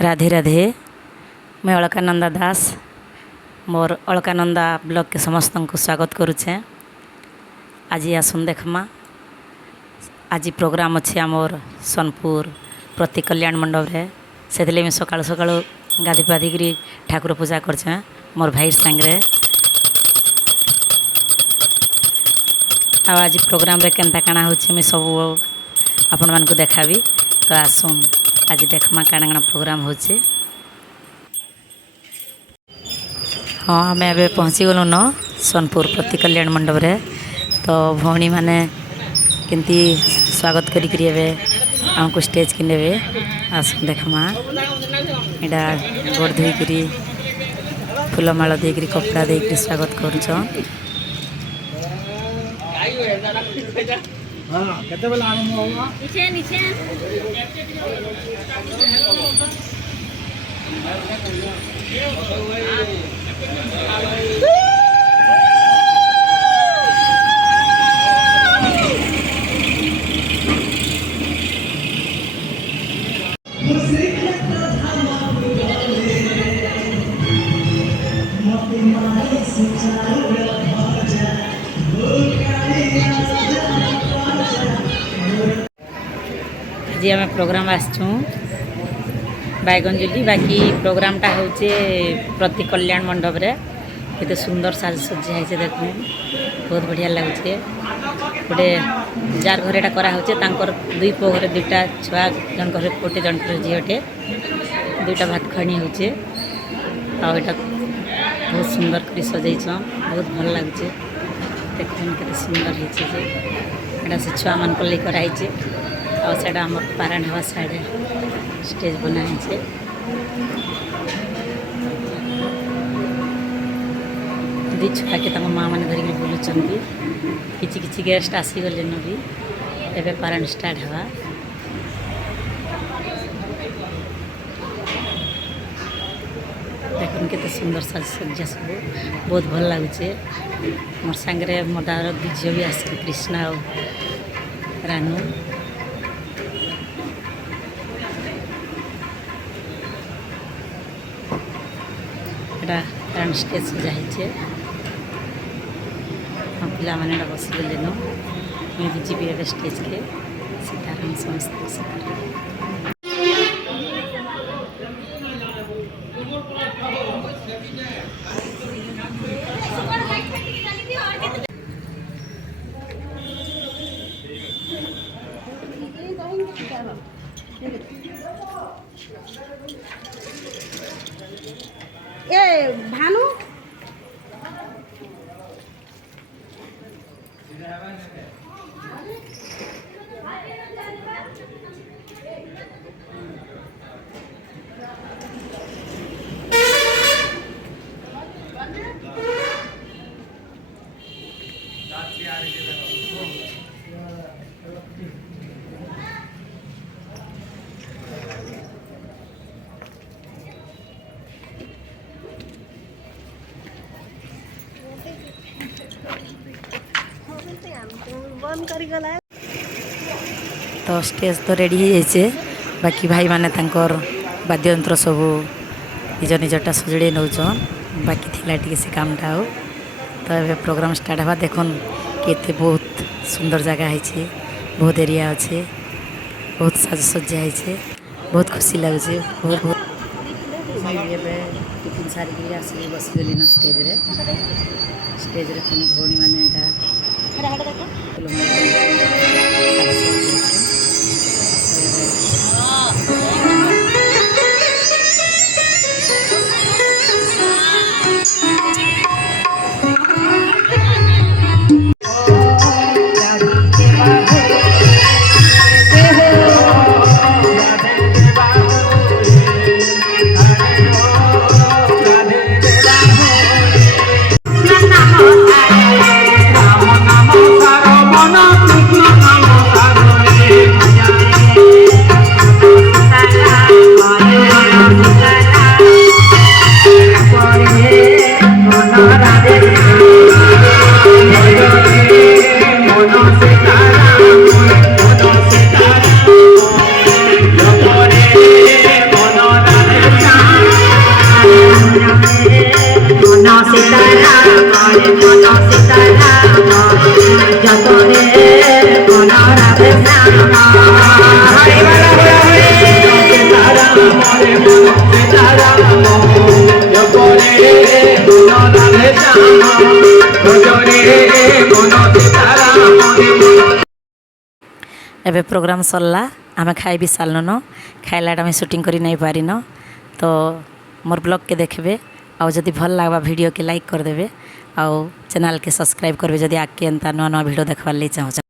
राधे राधे। मैं अलकानंदा दास मोर अलकानंदा ब्लॉग के समस्त को स्वागत करुचे। आज आसुन देखमा आज प्रोग्राम अच्छे आमर सोनपुर प्रति कल्याण मंडप रे से मुझे सकाल सकाल गाधी पाधिकी ठाकुर पूजा करछे मोर भाई सांगे। आज प्रोग्राम रे केनता काना होचे मैं सब आपण मान को देखाबी। तो आसुन आज देखमा काना काना प्रोग्राम होचे। हाँ आम ए पहुँची गलु न सोनपुर प्रति कल्याण मंडप रे। तो भौणी मैंने केमती स्वागत करी आमको स्टेज की नेबे आस देखमा इटा गोड़ धोईकरी फूलमाला देकरी कपड़ा देकरी स्वागत कर। जी आम प्रोग्राम आसचु बैगनजुली बाकी प्रोग्रामटा हूँ प्रति कल्याण मंडप रे केते सुंदर साजसज्जा है देख बहुत बढ़िया लगुचे। गोटे जार घर एटा करा होचे तांकर दुई पो घरे दुईटा छुआ जन घर गोटे जन झीटे दुईटा भात खणी होचे आ एटा बहुत सुंदर कर सजाइछ बहुत भल लगुचे। देखन केते सुंदर होचे जे एटा से छुआ मान को लेकर आइचे आ सेटा हमर पारण हवा साइड स्टेज बनाई छे। दी छुआ के माँ मैंने धरिक बुलूँ किसी किसी गेस्ट आसीगले भी एवं पारण स्टार्ट हवा। देखन केते सुंदर साजसज्जा सब बहुत भल लगुचे। मोर सांगे मोर दार दी झील भी आस कृष्णा और रानू पारण स्टेज सजाइछे। हाँ पिला मैंने बसीगले न मुझे जीवी स्टेज के सीताराम समस्त ए भानु तो स्टेज तो रेडी हो जाए। बाकी भाई माने तांकर वाद्ययंत्र सब निज निजटा सजड़े नौचन बाकी थिला टिके से कामटा हो। तो ये प्रोग्राम स्टार्ट हवा देखन केते बहुत सुंदर जगह है बहुत एरिया अच्छे बहुत साजसज्जा है बहुत खुशी लगे बहुत बहुत टिफिन सारिक आसिक बसीगली न स्टेज रे पुणी भौणी मैंने Namo namo saro mono krishna namo saro एबे प्रोग्राम सरला आमे खाई भी सारन खाइलाटा आम सुटिंग कर नहीं पारिन तो मोर ब्लॉग के देखबे आउ जदि भल लागबा वीडियो के लाइक करदेबे आउ चैनल के सब्सक्राइब करबे जदि आके एंता नुआ नुआ वीडियो देखबार चाहो।